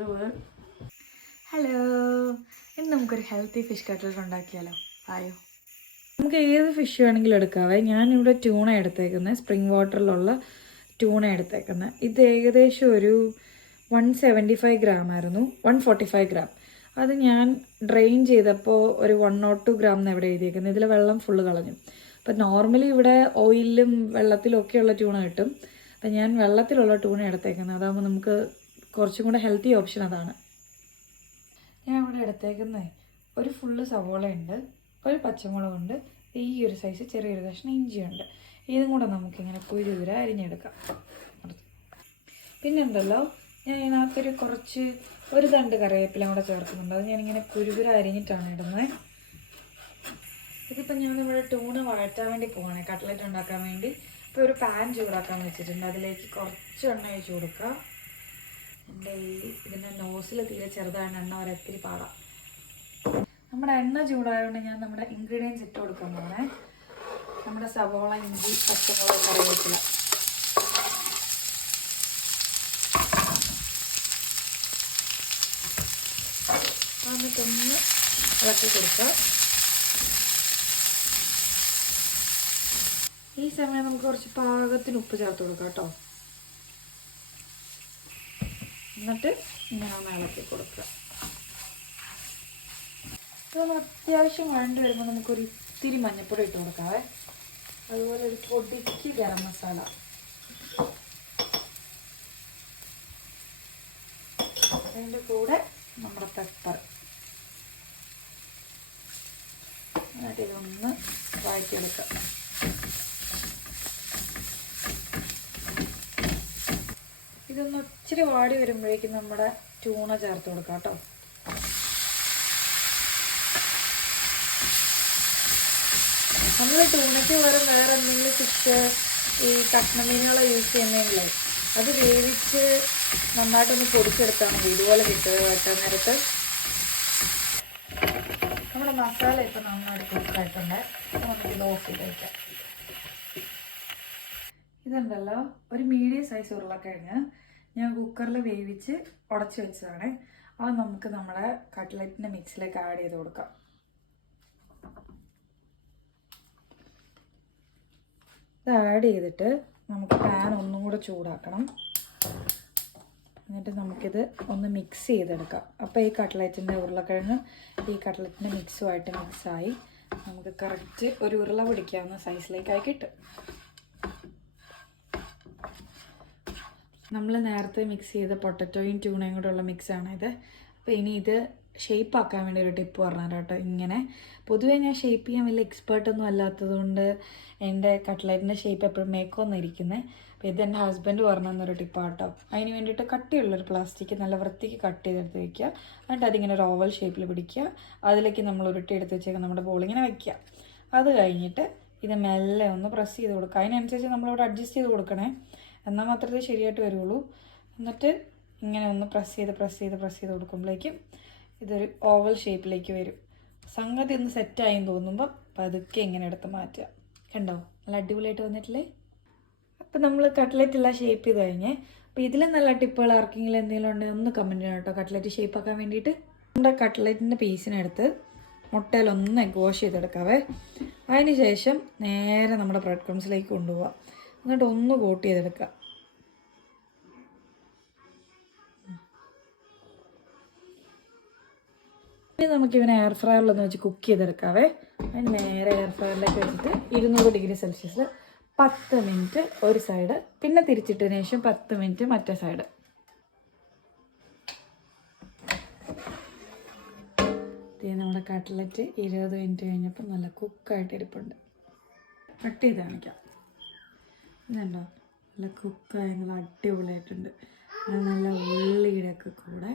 Hello, ഇന്ന് നമുക്കൊരു healthy fish cutlet ഉണ്ടാക്കിയാലോ? ആയോ? നമുക്ക് ഏത് ഫിഷ് വേണമെങ്കിലും എടുക്കാവേ. ഞാനിവിടെ ട്യൂണ എടുത്തേക്കുന്നത്, സ്പ്രിംഗ് വാട്ടറിലുള്ള ട്യൂണ എടുത്തേക്കുന്നത്. ഇത് ഏകദേശം ഒരു 175 ഗ്രാം ആയിരുന്നു, 145 ഗ്രാം. അത് ഞാൻ ഡ്രെയിൻ ചെയ്തപ്പോൾ ഒരു 102 ഗ്രാം എന്ന് എവിടെ എഴുതിയേക്കുന്നത്. ഇതിൽ വെള്ളം ഫുള്ള് കളഞ്ഞു. അപ്പം നോർമലി ഇവിടെ ഓയിലും വെള്ളത്തിലും ഒക്കെയുള്ള ട്യൂണ കിട്ടും. അപ്പം ഞാൻ വെള്ളത്തിലുള്ള ട്യൂണ എടുത്തേക്കുന്നത്. അതാകുമ്പോൾ നമുക്ക് കുറച്ചും കൂടെ ഹെൽത്തി ഓപ്ഷൻ അതാണ്. ഞാൻ ഇവിടെ എടുത്തേക്കുന്നത് ഒരു ഫുള്ള് സവോളയുണ്ട്, ഒരു പച്ചമുളകുണ്ട്, ഈ ഒരു സൈസ് ചെറിയൊരു കഷ്ണം ഇഞ്ചിയുണ്ട്. ഇതും കൂടെ നമുക്കിങ്ങനെ കുരുകുര അരിഞ്ഞെടുക്കാം. പിന്നെ ഉണ്ടല്ലോ, ഞാൻ ഇതിനകത്തൊരു ഒരു തണ്ട് കറിവേപ്പില കൂടെ ചേർക്കുന്നുണ്ട്. അത് ഞാനിങ്ങനെ കുരുകുര അരിഞ്ഞിട്ടാണ് ഇടുന്നത്. ഇതിപ്പോൾ ഞാനിവിടെ ട്യൂണ വഴറ്റാൻ വേണ്ടി പോകണേ, കട്ട്ലറ്റ് ഉണ്ടാക്കാൻ വേണ്ടി. ഇപ്പോൾ ഒരു പാൻ ചൂടാക്കാൻ വെച്ചിട്ടുണ്ട്. അതിലേക്ക് കുറച്ച് എണ്ണ ഒഴിച്ച് കൊടുക്കുക. എൻ്റെ ഇതിൻ്റെ നോസിൽ തീരെ ചെറുതാണ്, എണ്ണ വരെ ഒത്തിരി പാടാം. നമ്മുടെ എണ്ണ ചൂടായതുകൊണ്ട് ഞാൻ നമ്മുടെ ഇൻഗ്രീഡിയൻസ് ഇട്ട് കൊടുക്കാൻ പോകണേ. നമ്മുടെ സവോള, ഇഞ്ചി, പച്ചമുളക്, കറിവേപ്പില. എന്നിട്ടൊന്ന് ഇളക്കി കൊടുക്കുക. ഈ സമയം നമുക്ക് കുറച്ച് പാകത്തിന് ഉപ്പ് ചേർത്ത് കൊടുക്കാം കേട്ടോ. എന്നിട്ട് ഇങ്ങനെ ഒന്ന് ഇളക്കി കൊടുക്കുക. ഇതൊന്ന് അത്യാവശ്യം വഴണ്ട് വരുമ്പോൾ നമുക്കൊരു ഇത്തിരി മഞ്ഞൾപ്പൊടി ഇട്ട് കൊടുക്കാവേ. അതുപോലെ ഒരു പൊടിക്ക് ഗരം മസാല. അതിൻ്റെ കൂടെ നമ്മുടെ പെപ്പർ. എന്നിട്ട് ഇതൊന്ന് വഴറ്റിയെടുക്കുക. ഇതൊന്ന് ഇച്ചിരി വാടി വരുമ്പോഴേക്കും നമ്മുടെ ട്യൂണ ചേർത്ത് കൊടുക്കാം കേട്ടോ. നമ്മൾ ട്യൂണയ്ക്ക് പകരം വേറെ എന്തെങ്കിലും ഫിഷ്, ഈ കഷ്ണമീനുകളെ യൂസ് ചെയ്യുന്നെങ്കിലേ അത് വേവിച്ച് നന്നായിട്ടൊന്ന് പൊടിച്ചെടുത്താൽ മതി. ഇതുപോലെ കിട്ടുക വെട്ടാൻ നേരത്ത്. നമ്മുടെ മസാല ഇപ്പം നന്നായിട്ട് കുക്കായിട്ടുണ്ട്. നമുക്കിത് ഓഫ് ചെയ്ത് വയ്ക്കാം. ഇതുണ്ടല്ലോ, ഒരു മീഡിയം സൈസ് ഉരുളക്കിഴങ്ങ് ഞാൻ കുക്കറിൽ വേവിച്ച് ഉടച്ച് വെച്ചതാണ്. അത് നമുക്ക് നമ്മുടെ കട്ട്ലറ്റിൻ്റെ മിക്സിലേക്ക് ആഡ് ചെയ്ത് കൊടുക്കാം. ഇത് ആഡ് ചെയ്തിട്ട് നമുക്ക് പാൻ ഒന്നും കൂടെ ചൂടാക്കണം. എന്നിട്ട് നമുക്കിത് ഒന്ന് മിക്സ് ചെയ്തെടുക്കാം. അപ്പോൾ ഈ കട്ട്ലറ്റിൻ്റെ ഉരുളക്കിഴങ്ങ് ഈ കട്ട്ലറ്റിൻ്റെ മിക്സുമായിട്ട് മിക്സായി നമുക്ക് കറക്റ്റ് ഒരു ഉരുള പിടിക്കാവുന്ന സൈസിലേക്കായി കിട്ടും. നമ്മൾ നേരത്തെ മിക്സ് ചെയ്ത പൊട്ടറ്റോയും ട്യൂണയും കൂടെ ഉള്ള മിക്സാണിത്. അപ്പോൾ ഇനി ഇത് ഷേപ്പ് ആക്കാൻ വേണ്ടി ഒരു ടിപ്പ് പറഞ്ഞുതരാം കേട്ടോ. ഇങ്ങനെ പൊതുവേ ഞാൻ ഷേപ്പ് ചെയ്യാൻ വലിയ എക്സ്പേർട്ടൊന്നും അല്ലാത്തതുകൊണ്ട് എൻ്റെ കട്ട്ലറ്റിൻ്റെ ഷേപ്പ് എപ്പോഴും മേക്കൊന്നിരിക്കുന്നത്. അപ്പോൾ ഇതെൻ്റെ ഹസ്ബൻഡ് പറഞ്ഞു തന്നൊരു ടിപ്പാണ് കേട്ടോ. അതിന് വേണ്ടിയിട്ട് കട്ടിയുള്ളൊരു പ്ലാസ്റ്റിക് നല്ല വൃത്തിക്ക് കട്ട് ചെയ്തെടുത്ത് വയ്ക്കുക. എന്നിട്ട് അതിങ്ങനെ ഒരു ഓവൽ ഷേപ്പിൽ പിടിക്കുക. അതിലേക്ക് നമ്മൾ ഉരുട്ടിയെടുത്ത് വെച്ചേക്കാം നമ്മുടെ ബോളിങ്ങനെ വയ്ക്കുക. അത് കഴിഞ്ഞിട്ട് ഇത് മെല്ലെ ഒന്ന് പ്രസ് ചെയ്ത് കൊടുക്കുക. അതിനനുസരിച്ച് നമ്മളിവിടെ അഡ്ജസ്റ്റ് ചെയ്ത് കൊടുക്കണേ, എന്നാൽ മാത്രമേ ശരിയായിട്ട് വരുള്ളൂ. എന്നിട്ട് ഇങ്ങനെ ഒന്ന് പ്രസ് ചെയ്ത് കൊടുക്കുമ്പോഴേക്കും ഇതൊരു ഓവൽ ഷേപ്പിലേക്ക് വരും. സംഗതി ഒന്ന് സെറ്റായെന്ന് തോന്നുമ്പോൾ പതുക്കെ ഇങ്ങനെ എടുത്ത് മാറ്റുക. കണ്ടോ, നല്ല അടിപൊളിയായിട്ട് വന്നിട്ടില്ലേ? അപ്പം നമ്മൾ കട്ട്ലറ്റ് എല്ലാം ഷേപ്പ് ചെയ്ത് കഴിഞ്ഞ്. അപ്പോൾ ഇതിൽ നല്ല ടിപ്പുകൾ ആർക്കെങ്കിലും എന്തെങ്കിലും ഉണ്ടെങ്കിൽ ഒന്ന് കമൻറ്റ് ചെയ്യണം കേട്ടോ, കട്ട്ലറ്റ് ഷേപ്പ് ആക്കാൻ വേണ്ടിയിട്ട്. നമ്മുടെ കട്ട്ലറ്റിൻ്റെ പീസിനെടുത്ത് മുട്ടയിലൊന്ന് എഗ് വാഷ് ചെയ്തെടുക്കാവേ. അതിന് ശേഷം നേരെ നമ്മുടെ ബ്രെഡ് ക്രംസിലേക്ക് കൊണ്ടുപോകാം. എന്നിട്ട് ഒന്ന് കോട്ട് ചെയ്തെടുക്കുക. ഇനി നമുക്കിവനെ എയർ ഫ്രയറിലൊന്ന് വെച്ച് കുക്ക് ചെയ്തെടുക്കാവേ. അതിന് നേരെ എയർ ഫ്രയറിലേക്ക് വെച്ചിട്ട് 200 ഡിഗ്രി സെൽഷ്യസിൽ 10 മിനിറ്റ് ഒരു സൈഡ്, പിന്നെ തിരിച്ചിട്ടതിന് ശേഷം 10 മിനിറ്റ് മറ്റേ സൈഡ്. നമ്മുടെ കട്ട്ലറ്റ് 20 മിനിറ്റ് കഴിഞ്ഞപ്പോൾ നല്ല കുക്കായിട്ട് ഇരിപ്പുണ്ട്. കട്ട് ചെയ്ത് കാണിക്കാം. ഇതുണ്ടോ, നല്ല കുക്കായി നല്ല അടിപൊളിയായിട്ടുണ്ട്. അത് നല്ല ഉള്ളിയുടെ ഒക്കെ കൂടെ